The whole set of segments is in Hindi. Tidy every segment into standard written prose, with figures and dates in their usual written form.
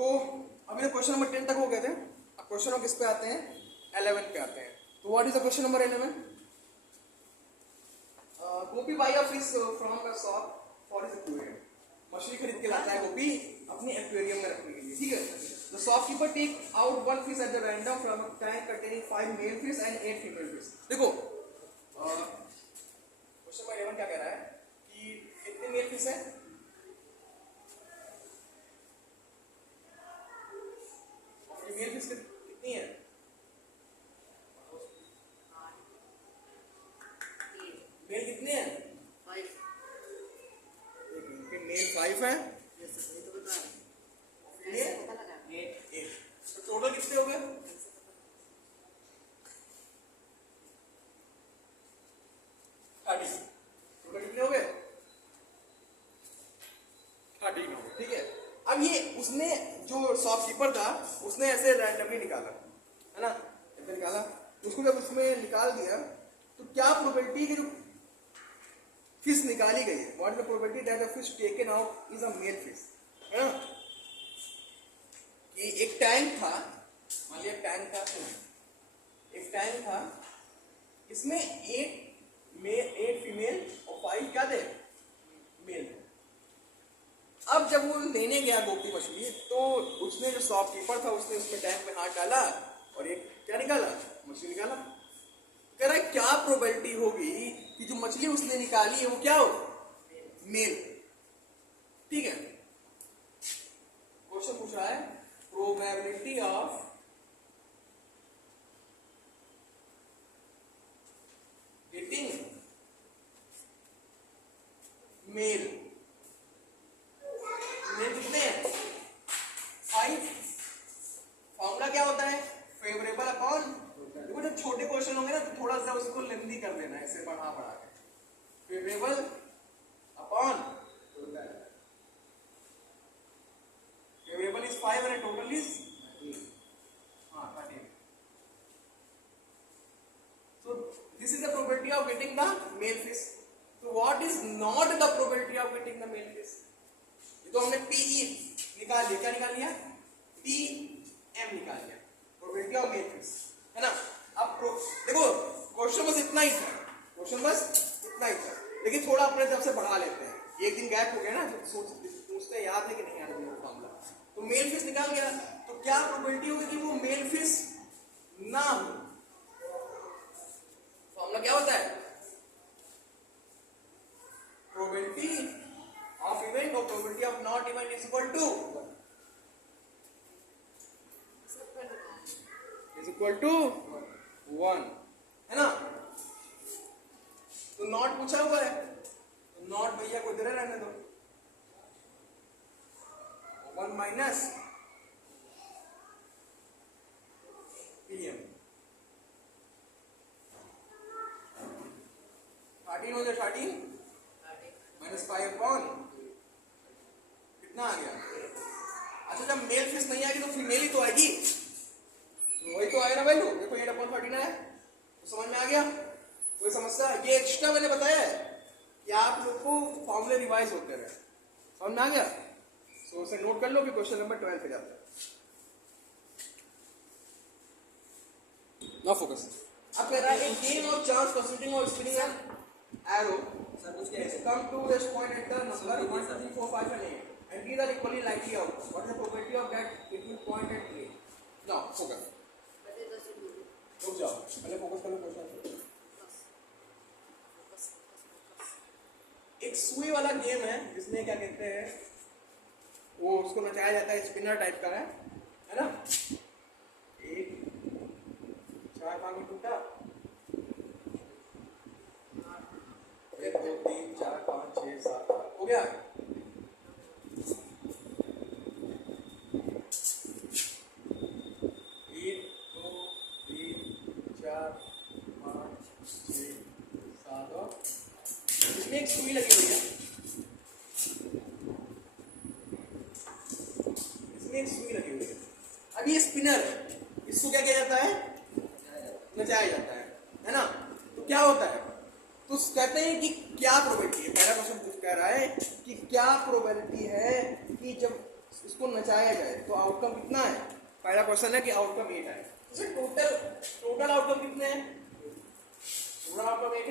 तो अभी क्वेश्चन नंबर 10 तक हो गए थे। अब क्वेश्चन किस पे आते हैं, 11 पे आते हैं। तो what is the question number 11? Gopi buy a fish from the shop for his aquarium. मछली खरीद के लाता है गोपी अपनी एक्वेरियम में रखने के लिए, ठीक है। The shopkeeper take out one fish at the random from a tank containing 5 male fish and 8 female fish. देखो क्वेश्चन नंबर 11 क्या कह रहा है कि कितने मेल फिश है, फीमेल फिश कितनी है? मेल कितने हैं? 5। मेल 5 है, फीमेल 8। तो टोटल कितने हो गए? टोटल कितने हो गए? 13 हो गए, ठीक है। अब ये उसने जो शॉपकीपर था उसने ऐसे रैंडमली निकाला, है ना, ऐसे निकाला। उसको जब उसमें निकाल दिया तो क्या प्रोबेबिलिटी की जो फिश निकाली गई है, what is the probability that the fish taken out is a male fish, है ना। कि एक टैंक था, मान लिया टैंक था, एक टैंक था, इसमें 8 फीमेल और 5 क्या थे, मेल। अब जब वो लेने गया गोपी मछली तो उसने जो शॉपकीपर था उसने उसमें टैंक में हाथ डाला और एक क्या निकाला, मछली निकाला। कह रहा है क्या प्रोबेबिलिटी होगी कि जो मछली उसने निकाली है वो क्या हो, मेल, ठीक है। क्वेश्चन पूछ रहा है probability of getting male. Male कितने हैं, 5। फॉर्मूला क्या होता है, फेवरेबल अपॉन, देखो जब छोटे क्वेश्चन होंगे ना तो थोड़ा सा उसको लेंथी कर देना है, ऐसे बढ़ा बढ़ा के, favourable upon favourable is 5 and total is 13. So this is the probability of getting the male fish. So what is not the probability of getting the male fish? ये तो हमने PE निकाल लिया, क्या निकाल लिया, PM निकाल लिया, प्रोबेबिलिटी ऑफ मेल फिश, है ना। अब देखो क्वेश्चन बस इतना ही था, क्वेश्चन बस इतना ही था, लेकिन थोड़ा अपने तरफ से बढ़ा लेते हैं। एक दिन गैप हो गया ना, सोचते हैं याद है कि नहीं याद है फॉर्मूला। तो मेल फिश निकाल गया तो क्या प्रोबेबिलिटी होगी कि वो मेल फिश ना हो। फॉर्मूला क्या होता है, प्रोबेबिलिटी ऑफ इवेंट और probability of not event is equal to 1, है ना। तो नॉट पूछा हुआ है तो नॉट भैया को इधर रहने दो, 1 माइनस PM 13 हो जाए, 13 माइनस 5 अपॉन कितना आ गया। अच्छा जब मेल फिश नहीं आएगी तो फीमेल ही तो आएगी, वही तो आएगा ना वैल्यू। देखो 8/13 है, तो समझ में आ गया, कोई समस्या। ये एक्स्ट्रा मैंने बताया है कि आप लोग को फॉर्मूले रिवाइज होते रहे, समझ में आ गया। तो उसे नोट कर लो कि क्वेश्चन नंबर 12 पे जाता है। Now focus. अब कह रहा है in game of chance considering और स्पिनिंग एन एरो सर कुछ कैसे come to this point at the number 1 2 3 4 5 and 8 and these are equally likely out. What is the probability of that between point and A? Now focus. रुक जाओ, पहले फोकस करो क्वेश्चन। एक सुई वाला गेम है जिसमें क्या कहते हैं वो उसको नचाया जाता है, स्पिनर टाइप का है ना। 1 4 5 में टूटा, 1 2 3 4 5 6 7 हो गया। इसमें एक सुई लगी हुई है, इसमें एक सुई लगी हुई है। अब ये स्पिनर है, इसको क्या किया जाता है, नचाया जाता है ना। तो क्या होता है, तो कहते हैं कि क्या प्रोबेबिलिटी है, पहला क्वेश्चन कह रहा है कि क्या प्रोबेबिलिटी है कि जब इसको नचाया जाए तो आउटकम कितना है? पहला क्वेश्चन है कि आउटकम 8 है। टोटल टोटल आउटकम कितने हैं? टोटल आउटकम 8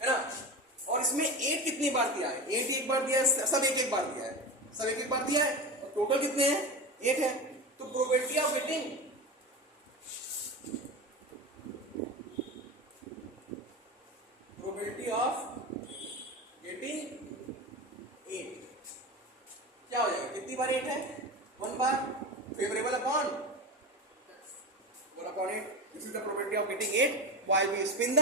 है ना? और इसमें 8 कितनी बार दिया है? 8 एक बार दिया है, सब एक एक बार दिया है, सब एक एक बार दिया है। और टोटल कितने हैं? 8 है। तो probability of getting probability of getting 8 क्या हो जाएगा? कितनी बार 8 है? 1 बार। Favourable upon 1 upon 8। This is the probability of getting 8 while we spin the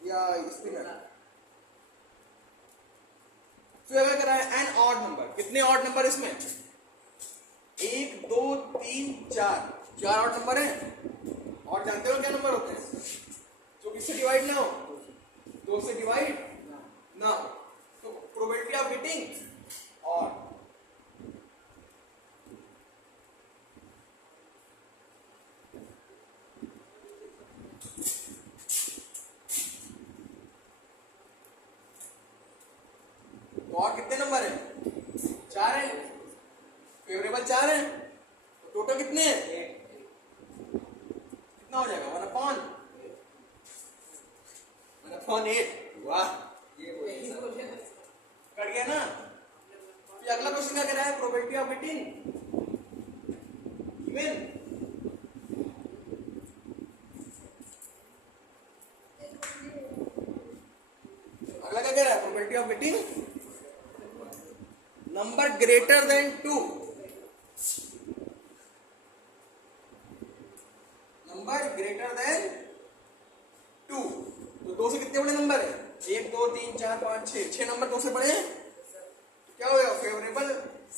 या स्पिनर। फिर अगर करा है एन ऑड नंबर, कितने ऑड नंबर इसमें? 1 2 3 4, 4 ऑड नंबर है। और जानते हो क्या नंबर होते हैं जो किससे डिवाइड ना हो? 2 से डिवाइड ना हो। तो प्रोबेबिलिटी ऑफ गेटिंग ऑड तो और कितने नंबर है? 4 है। फेवरेबल 4 है तो टोटल कितने हैं? कितना हो जाएगा? 1 अपॉन 8। वाह, कट गया ना? फिर अगला क्वेश्चन क्या कह रहा है? Probability of getting even. अगला क्या कह रहा है? Probability of getting number greater than 2, number greater than 2। तो 2 से कितने बड़े नंबर है? 1 2 3 4 5 6, 6 नंबर 2 से बड़े हैं तो क्या होगा? फेवरेबल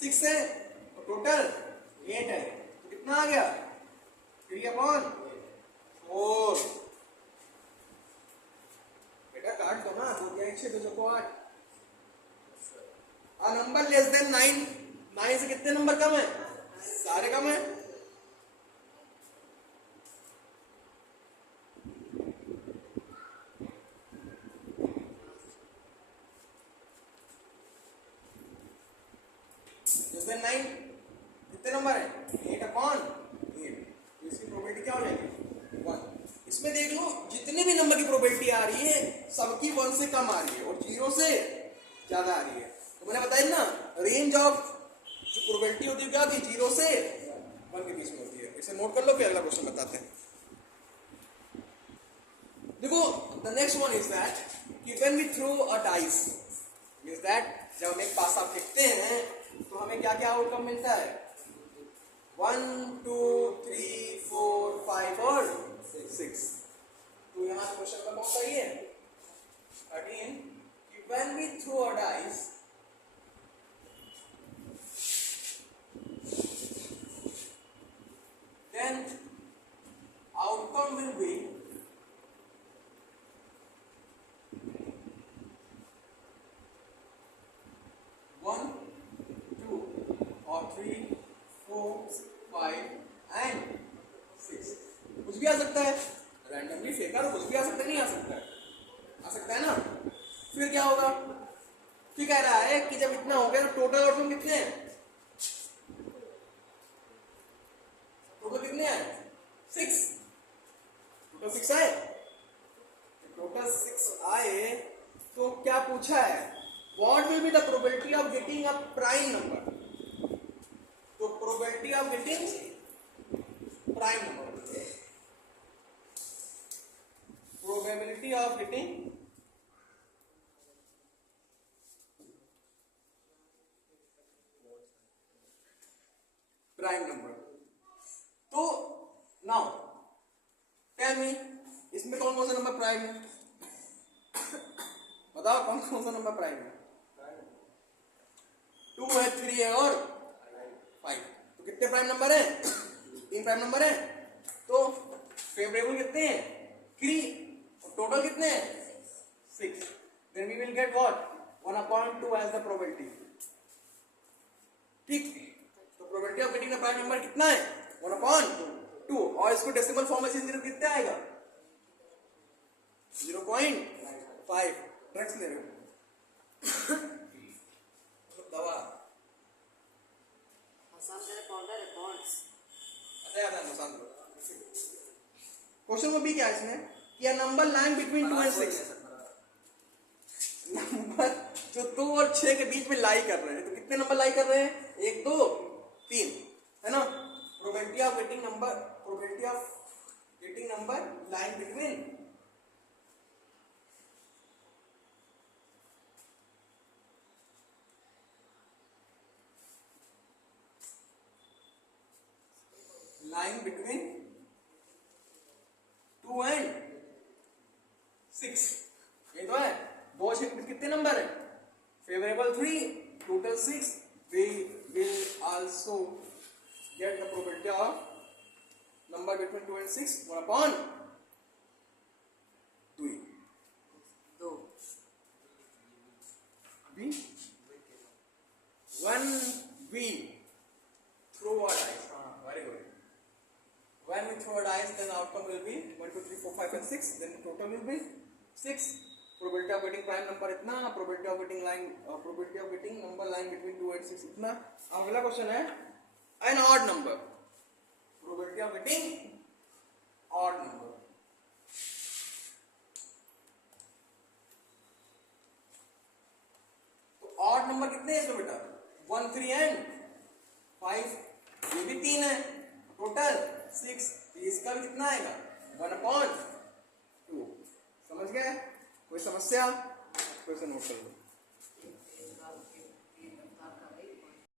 6 है और टोटल 8 है। तो कितना आ गया? 3 अपॉन 4। बेटा काट दो ना, 2 या 1 से 2 को 8। आ नंबर लेस देन 9, 9 से कितने नंबर कम है? सारे कम है। लेस देन 9 कितने नंबर है? 8 अपॉन 8। तो इसकी प्रोबेबिलिटी क्या हो जाएगी? 1। इसमें देख लो जितने भी नंबर की प्रोबेबिलिटी आ रही है सबकी 1 से कम आ रही है और 0 से ज्यादा आ रही है। तो मैंने बताया ना रेंज ऑफ जो प्रोबेबिलिटी होती है क्या होती है? 0 से 1 के बीच में होती है। इसे नोट कर लो, फिर अगला क्वेश्चन बताते हैं। देखो the next one is that कि when we throw a dice means that जब हम एक पासा फेंकते हैं तो हमें क्या क्या आउटकम मिलता है? 1 2 3 4 5 और 6। तो यहाँ क्वेश्चन नंबर कौन सा है? 13 कि when we throw a dice then outcome will be 1 2 or 3 4 5 and 6। कुछ भी आ सकता है, रैंडमली फेंका तो कुछ भी आ सकता है, नहीं आ सकता है? आ सकता है ना? फिर क्या होगा? फिर कह रहा है कि जब इतना हो गया तो टोटल आउटकम कितने हैं? टोटल कितने हैं? 6। टोटल 6 आए। टोटल 6 आए तो क्या पूछा है? What will be the probability of getting a prime number? तो probability of getting prime number, probability of getting prime number. तो नाउ टेल मी इसमें कौन कौन सा नंबर प्राइम है? बताओ कौन कौन सा नंबर प्राइम है? 2 है, 3 है और 5। तो कितने प्राइम नंबर है? 3 प्राइम नंबर है। तो फेवरेबल कितने हैं? 3। और टोटल कितने हैं? 6। Then we will get what? 1 upon 2 as the probability. ठीक, तो probability of getting the prime number कितना है? 1 अपॉन 2। और इसको डेसिमल फॉर्म में चेंज करके कितना आएगा? 0.5। ट्रैक्स ले रहे हो? आसान लो। क्वेश्चन को भी क्या है इसमें कि number line between 2 and 6, number जो 2 और 6 के बीच में लाई कर रहे हैं, तो कितने नंबर लाई कर रहे हैं? 1 2 3, है ना? Probability of getting number, probability of getting number line between line between 2 and 6, ये तो है। 2 6 कितने नंबर है? Favourable 3, total 6। we will also get the probability of number between 2 and 6 1 upon 2 b when we throw our dice. Very good. When we throw our dice, then outcome will be 1 2 3 4 5 and 6, then total will be 6. Probability of getting prime number इतना, probability of getting line, probability of getting number line between 2 and 6 इतना। अगला क्वेश्चन है an odd number, probability of getting odd number। तो odd number कितने हैं इसमें बेटा? 1 3 and 5, ये भी 3 है, टोटल 6। इसका भी कितना आएगा? 1 upon 2। समझ गए? कोई समस्या? कोई से नोट कर लो।